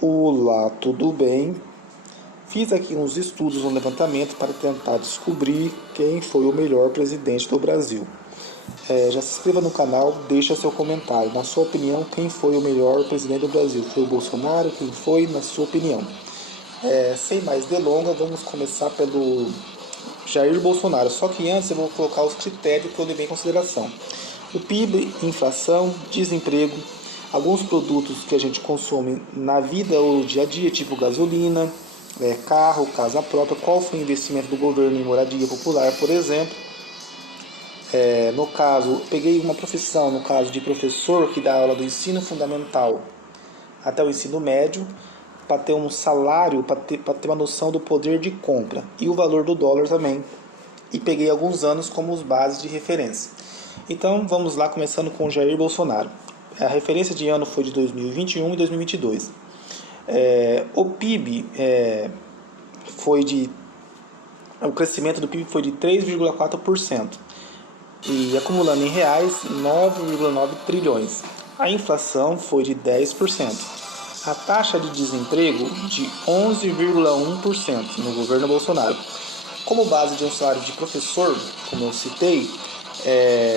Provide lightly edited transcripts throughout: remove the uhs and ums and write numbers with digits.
Olá, tudo bem? Fiz aqui uns estudos, um levantamento para tentar descobrir quem foi o melhor presidente do Brasil. Já se inscreva no canal, deixa seu comentário. Na sua opinião, quem foi o melhor presidente do Brasil? Foi o Bolsonaro? Quem foi, na sua opinião? Sem mais delongas, vamos começar pelo Jair Bolsonaro. Só que antes eu vou colocar os critérios que eu levei em consideração. O PIB, inflação, desemprego, alguns produtos que a gente consome na vida ou no dia a dia, tipo gasolina, carro, casa própria, qual foi o investimento do governo em moradia popular, por exemplo. No caso, peguei uma profissão, no caso de professor que dá aula do ensino fundamental até o ensino médio, para ter um salário, para ter uma noção do poder de compra e o valor do dólar também. E peguei alguns anos como os bases de referência. Então vamos lá, começando com Jair Bolsonaro. A referência de ano foi de 2021 e 2022. O PIB o crescimento do PIB foi de 3,4% e acumulando em reais 9,9 trilhões. A inflação foi de 10%. A taxa de desemprego de 11,1% no governo Bolsonaro. Como base de um salário de professor, como eu citei,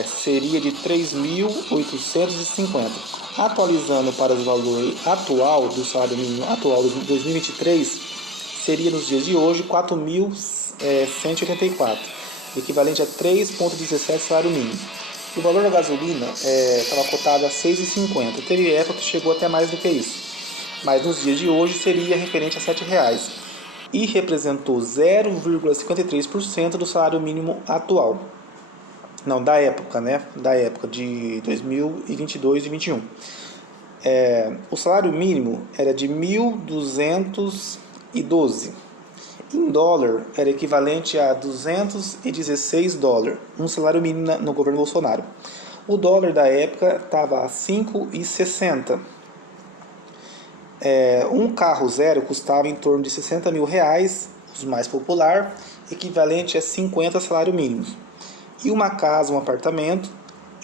seria de 3.850. Atualizando para o valor atual do salário mínimo atual de 2023, seria nos dias de hoje 4.184, equivalente a 3,17 salário mínimo. O valor da gasolina estava cotado a 6,50. Teve época que chegou até mais do que isso, mas nos dias de hoje seria referente a R$ 7,00 e representou 0,53% do salário mínimo atual. Não, da época, né? Da época de 2022 e 2021. O salário mínimo era de 1.212. Em dólar, era equivalente a 216 dólares, um salário mínimo no governo Bolsonaro. O dólar da época estava a 5,60. Um carro zero custava em torno de R$60 mil, os mais popular, equivalente a 50 salários mínimos. E uma casa, um apartamento,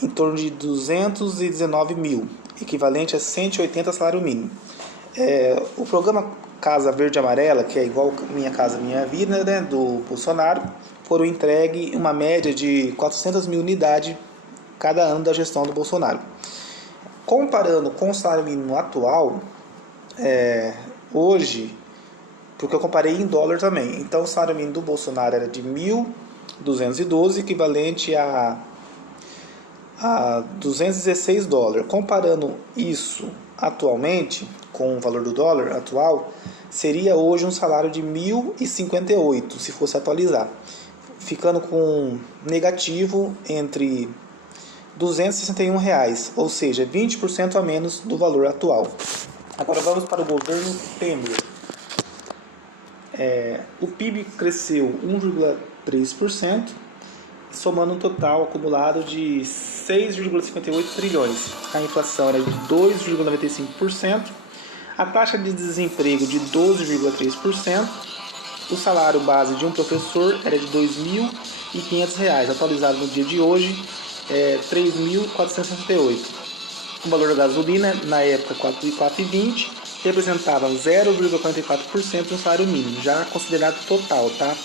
em torno de 219 mil, equivalente a 180 salário mínimo. O programa Casa Verde Amarela, que é igual Minha Casa Minha Vida, né, do Bolsonaro, foram entregue uma média de 400 mil unidades cada ano da gestão do Bolsonaro. Comparando com o salário mínimo atual, hoje, porque eu comparei em dólar também, então o salário mínimo do Bolsonaro era de 1.212, equivalente a 216 dólares. Comparando isso atualmente com o valor do dólar atual, seria hoje um salário de 1.058, se fosse atualizar, ficando com negativo entre R$261, ou seja, 20% a menos do valor atual. Agora vamos para o governo Temer. O PIB cresceu 1,3%, somando um total acumulado de 6,58 trilhões. A inflação era de 2,95%, a taxa de desemprego de 12,3%, o salário base de um professor era de R$ 2.500, atualizado no dia de hoje, R$ 3.468. O valor da gasolina, na época, R$ 4,20, representava 0,44% do salário mínimo, já considerado total, tá?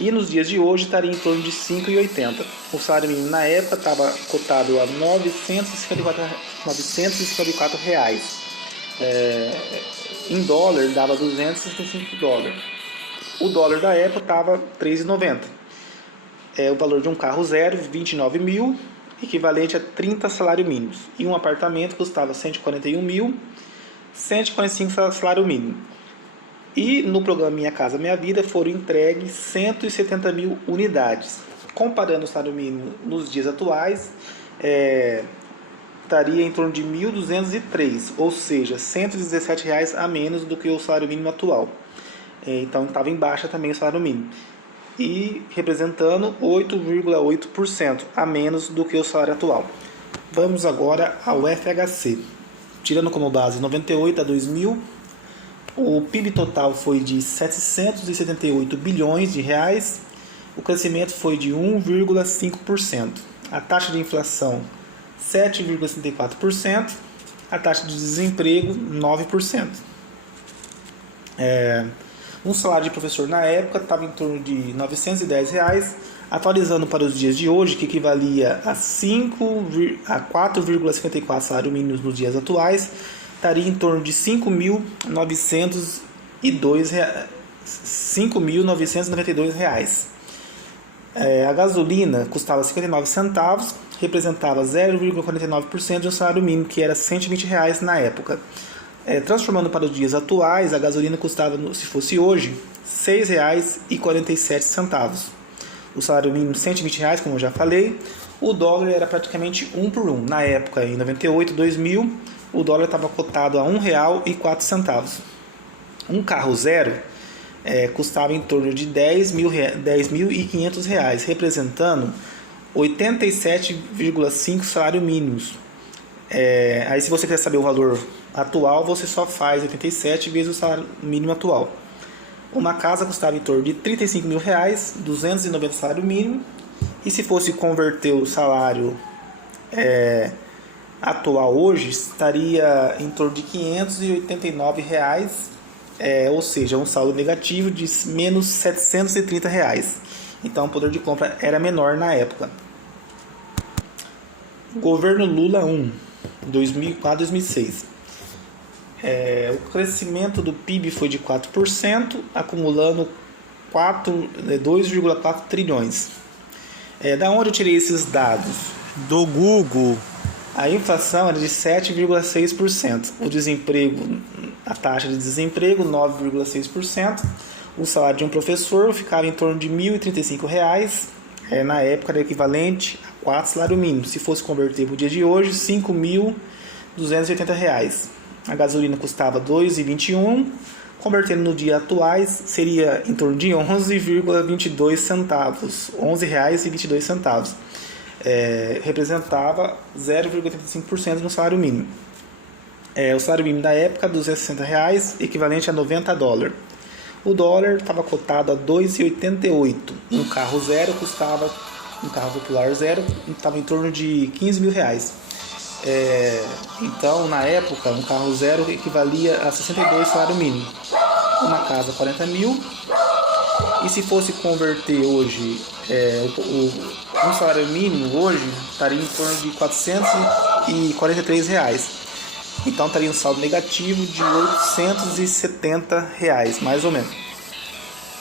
E nos dias de hoje estaria em torno de R$ 5,80. O salário mínimo na época estava cotado a R$ 954 reais. Em dólar dava 265 dólares. O dólar da época estava R$ 3,90. O valor de um carro zero, 29 mil, equivalente a 30 salários mínimos. E um apartamento custava 141 mil, 145 salário mínimo. E no programa Minha Casa Minha Vida foram entregues 170 mil unidades. Comparando o salário mínimo nos dias atuais, estaria em torno de 1.203, ou seja, R$ 117 a menos do que o salário mínimo atual. Então estava em baixa também o salário mínimo. E representando 8,8% a menos do que o salário atual. Vamos agora ao FHC. Tirando como base 98 a 2000, o PIB total foi de 778 bilhões de reais, o crescimento foi de 1,5%. A taxa de inflação 7,64%, A taxa de desemprego, 9%. Um salário de professor na época estava em torno de R$ 910, atualizando para os dias de hoje, que equivalia a 4,54 salário mínimo nos dias atuais, estaria em torno de R$ 5.992. A gasolina custava 59 centavos, representava 0,49% de um salário mínimo, que era R$ 120 na época. Transformando para os dias atuais, a gasolina custava, se fosse hoje, R$ 6,47. O salário mínimo R$ 120, como eu já falei. O dólar era praticamente 1 por 1. Na época, em 98, 2000, o dólar estava cotado a R$ 1,04. Um carro zero custava em torno de R$ 10.500, representando 87,5 salários mínimos. Aí, se você quer saber o valor atual, você só faz 87 vezes o salário mínimo atual. Uma casa custava em torno de R$ 35 mil, 290 salário mínimo. E se fosse converter o salário atual hoje, estaria em torno de R$ 589, ou seja, um saldo negativo de menos R$ 730. Então o poder de compra era menor na época. Governo Lula 1, 2004-2006. O crescimento do PIB foi de 4%, acumulando 2,4 trilhões. Da onde eu tirei esses dados? Do Google. A inflação era de 7,6%. O desemprego, a taxa de desemprego, 9,6%. O salário de um professor ficava em torno de R$ 1.035. Na época era equivalente a 4 salários mínimos. Se fosse converter para o dia de hoje, R$ 5.280. A gasolina custava R$ 2,21. Convertendo no dia atuais, seria em torno de R$ 11,22 centavos. R$ 11,22. Representava 0,85% no salário mínimo. O salário mínimo da época, R$ 260, equivalente a $90. O dólar estava cotado a 2,88. Um carro popular zero, estava em torno de R$ 15 mil. Então, na época, um carro zero equivalia a 62 salário mínimo. Uma casa, 40 mil. E se fosse converter hoje, um salário mínimo hoje estaria em torno de R$ 443. Então, estaria um saldo negativo de R$ 870, mais ou menos.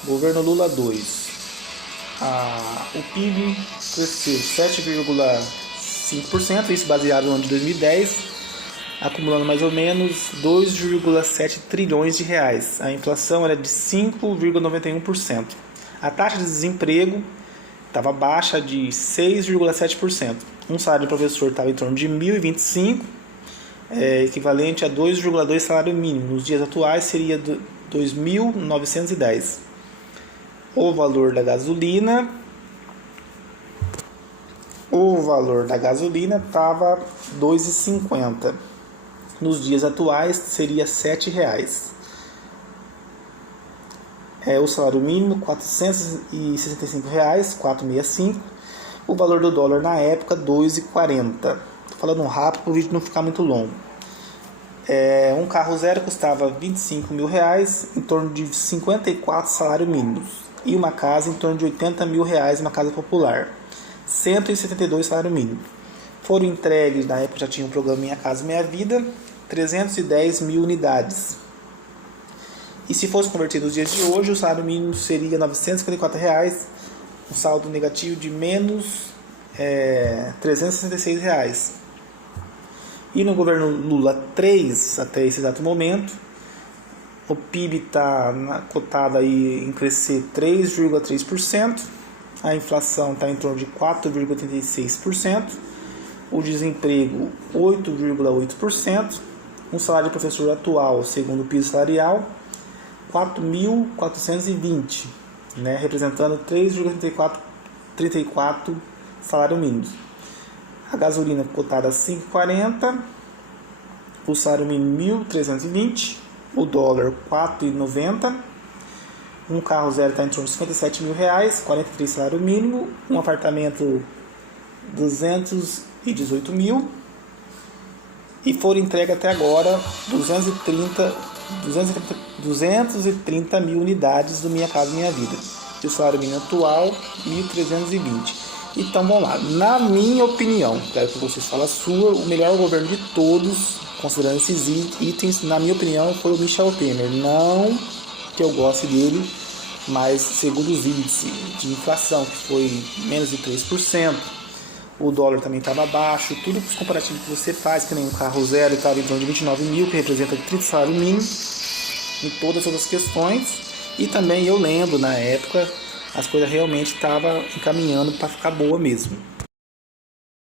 Governo Lula 2. O PIB cresceu 7,5%, isso baseado no ano de 2010, acumulando mais ou menos 2,7 trilhões de reais. A inflação era de 5,91%. A taxa de desemprego estava baixa de 6,7%. Um salário de professor estava em torno de R$ 1.025, equivalente a 2,2 salário mínimo. Nos dias atuais seria R$ 2.910. O valor da gasolina estava R$ 2,50. Nos dias atuais seria R$ 7. O salário mínimo R$ 465, 465. O valor do dólar na época R$ 2,40. Estou falando rápido para o vídeo não ficar muito longo. Um carro zero custava R$ 25 mil, em torno de 54 salários mínimos. E uma casa em torno de R$ 80 mil, uma casa popular. 172 salário mínimo. Foram entregues, na época já tinha um programa Minha Casa Minha Vida, 310 mil unidades. E se fosse convertido nos dias de hoje, o salário mínimo seria R$ 954, um saldo negativo de menos R$ 366. E no governo Lula 3, até esse exato momento, o PIB está cotado aí em crescer 3,3%. A inflação está em torno de 4,36%. O desemprego 8,8%. Um salário de professor atual, segundo o piso salarial, 4.420, representando 3,34 salário mínimo. A gasolina cotada a 5,40, o salário mínimo 1.320, o dólar 4,90, um carro zero está em torno de 57 mil, 43 salário mínimo, um apartamento 218 mil, E foram entregues até agora 230 mil unidades do Minha Casa Minha Vida. E o salário mínimo atual, 1.320. Então vamos lá. Na minha opinião, quero que vocês falem a sua, o melhor governo de todos, considerando esses itens, na minha opinião, foi o Michel Temer. Não que eu goste dele, mas segundo os índices de inflação, que foi menos de 3%, o dólar também estava baixo, tudo os comparativos que você faz, que nem um carro zero estava em torno de 29 mil, que representa 30 salário mínimo, em todas as outras questões. E também eu lembro, na época, as coisas realmente estavam encaminhando para ficar boa mesmo.